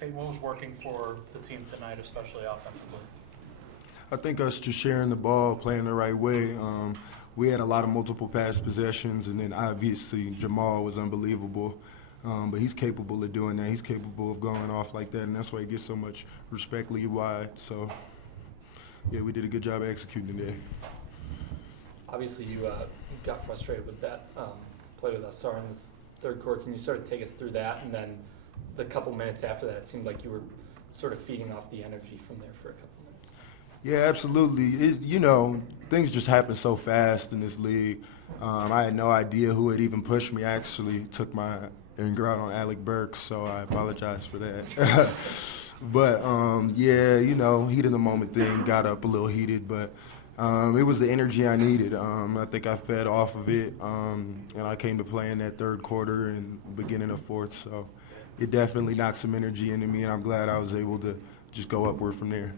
Peyton, what was working for the team tonight, especially offensively? I think us just sharing the ball, playing the right way. We had a lot of multiple pass possessions, and then obviously Jamal was unbelievable. But he's capable of doing that. He's capable of going off like that, and that's why he gets so much respect league-wide. So, yeah, we did a good job of executing today. Obviously, you got frustrated with that play with us in the third quarter. Can you sort of take us through that? And then the couple minutes after that, it seemed like you were sort of feeding off the energy from there for a couple minutes. Yeah, absolutely. Things just happen so fast in this league. I had no idea who had even pushed me. I actually took my anger out on Alec Burks, so I apologize for that. But, heat of the moment thing, got up a little heated, but it was the energy I needed. I think I fed off of it, and I came to play in that third quarter and beginning of fourth, so it definitely knocked some energy into me, and I'm glad I was able to just go upward from there.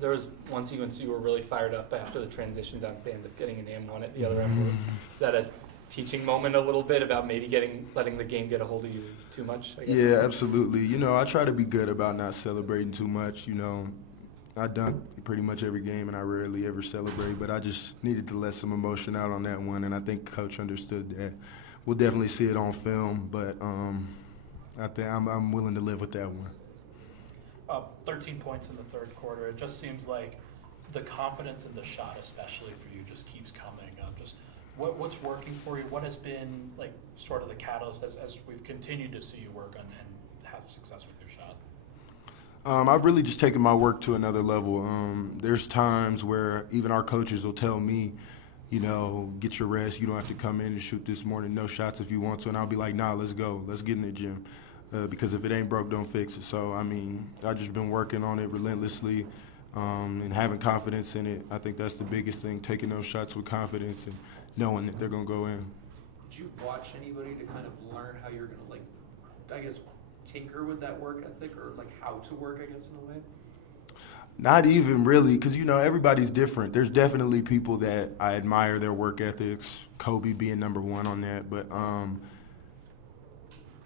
There was one sequence you were really fired up after the transition dunk. They ended up getting an and one at the other end. Is that a teaching moment a little bit about maybe letting the game get a hold of you too much, I guess? Yeah, absolutely. I try to be good about not celebrating too much. I dunk pretty much every game, and I rarely ever celebrate, but I just needed to let some emotion out on that one, and I think Coach understood that. We'll definitely see it on film, but I think I'm willing to live with that one. 13 points in the third quarter. It just seems like the confidence in the shot, especially for you, just keeps coming. What's working for you? What has been like sort of the catalyst as we've continued to see you work on and have success with your shot? I've really just taken my work to another level. There's times where even our coaches will tell me, get your rest. You don't have to come in and shoot this morning. No shots if you want to. And I'll be like, nah, let's go. Let's get in the gym. Because if it ain't broke, don't fix it. So, I've just been working on it relentlessly and having confidence in it. I think that's the biggest thing, taking those shots with confidence and knowing that they're going to go in. Did you watch anybody to kind of learn how you're going to, tinker with that work ethic or, how to work, in a way? Not even really, because, everybody's different. There's definitely people that I admire their work ethics, Kobe being number one on that. But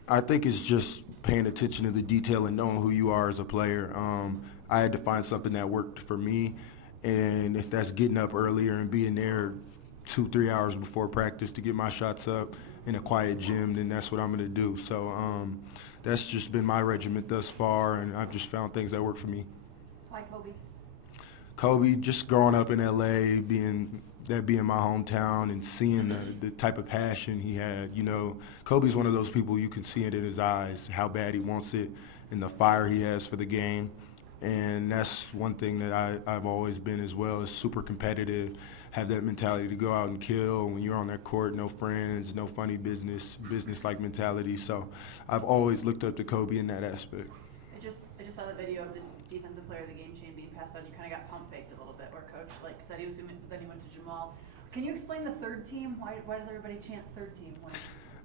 I think it's just paying attention to the detail and knowing who you are as a player. I had to find something that worked for me, and if that's getting up earlier and being there 2-3 hours before practice to get my shots up in a quiet gym, then that's what I'm going to do. So that's just been my regiment thus far, and I've just found things that work for me. Why Kobe? Kobe, just growing up in L.A., being my hometown and seeing the type of passion he had. Kobe's one of those people, you can see it in his eyes, how bad he wants it and the fire he has for the game. And that's one thing that I've always been as well, is super competitive, have that mentality to go out and kill. When you're on that court, no friends, no funny business-like mentality. So I've always looked up to Kobe in that aspect. I just saw the video of the defensive player of the game chain being passed on. You kind of got pump faked a little bit, where Coach said he was going to, then he went to Jamal. Can you explain the third team? Why does everybody chant third team?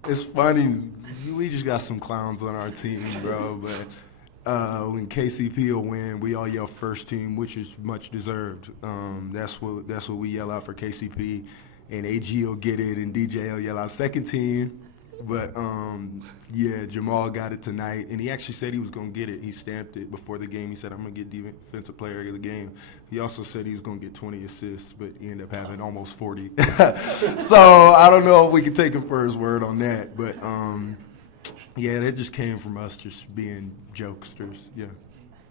It's funny. We just got some clowns on our team, bro. But when KCP will win, we all yell first team, which is much deserved. That's what we yell out for KCP, and AG will get it, and DJ will yell out second team. But Jamal got it tonight, and he actually said he was going to get it. He stamped it before the game. He said, I'm going to get defensive player of the game. He also said he was going to get 20 assists, but he ended up having almost 40. So I don't know if we can take him for his word on that. But, that just came from us just being jokesters, yeah.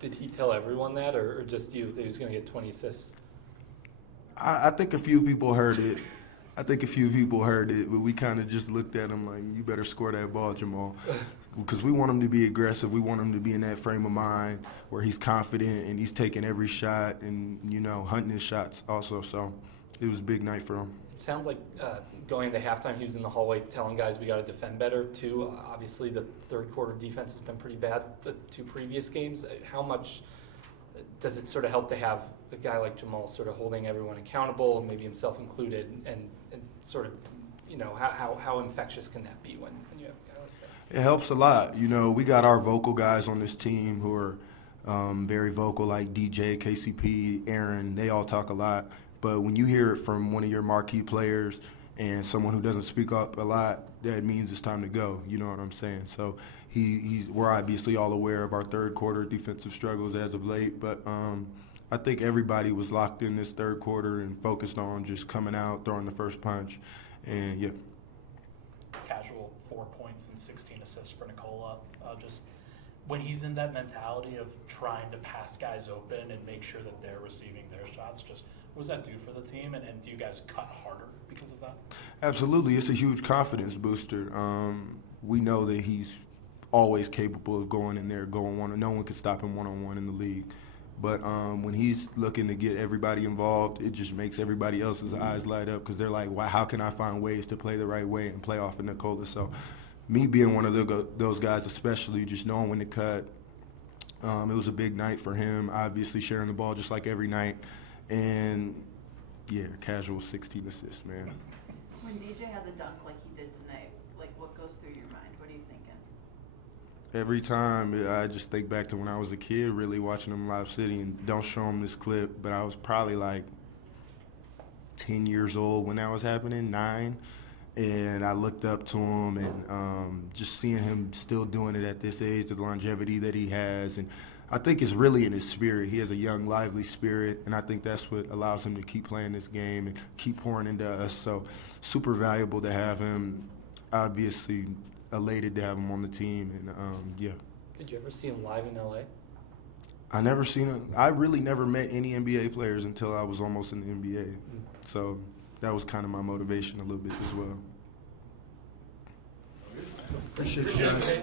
Did he tell everyone that, or just you that he was going to get 20 assists? I think a few people heard it. But we kind of just looked at him like, you better score that ball, Jamal. Because we want him to be aggressive. We want him to be in that frame of mind where he's confident and he's taking every shot and, hunting his shots also. So it was a big night for him. It sounds like going into halftime, he was in the hallway telling guys we got to defend better, too. Obviously, the third quarter defense has been pretty bad the two previous games. How much does it sort of help to have a guy like Jamal sort of holding everyone accountable, maybe himself included, and sort of, how infectious can that be when you have a guy like that? It helps a lot. We got our vocal guys on this team who are very vocal, like DJ, KCP, Aaron. They all talk a lot. But when you hear it from one of your marquee players and someone who doesn't speak up a lot, that means it's time to go. You know what I'm saying? So we're obviously all aware of our third quarter defensive struggles as of late, but I think everybody was locked in this third quarter and focused on just coming out, throwing the first punch, and yeah. Casual 4 points and 16 assists for Nikola. Just when he's in that mentality of trying to pass guys open and make sure that they're receiving their shots, just what does that do for the team? And do you guys cut harder because of that? Absolutely. It's a huge confidence booster. We know that he's always capable of going in there, going one. No one can stop him one-on-one in the league. But when he's looking to get everybody involved, it just makes everybody else's eyes light up because they're like, wow, how can I find ways to play the right way and play off of Nikola? So me being one of those guys, especially just knowing when to cut, it was a big night for him, obviously sharing the ball just like every night. And, yeah, casual 16 assists, man. When DJ has a dunk like he did tonight, like what goes through your mind? What are you thinking? Every time, I just think back to when I was a kid really watching him Live City, and don't show him this clip, but I was probably like 10 years old when that was happening, 9. And I looked up to him, and just seeing him still doing it at this age, the longevity that he has, and I think it's really in his spirit. He has a young, lively spirit, and I think that's what allows him to keep playing this game and keep pouring into us. So super valuable to have him. Obviously elated to have him on the team, and yeah. Did you ever see him live in LA? I never seen him. I really never met any NBA players until I was almost in the NBA. So that was kind of my motivation a little bit as well. Appreciate you guys.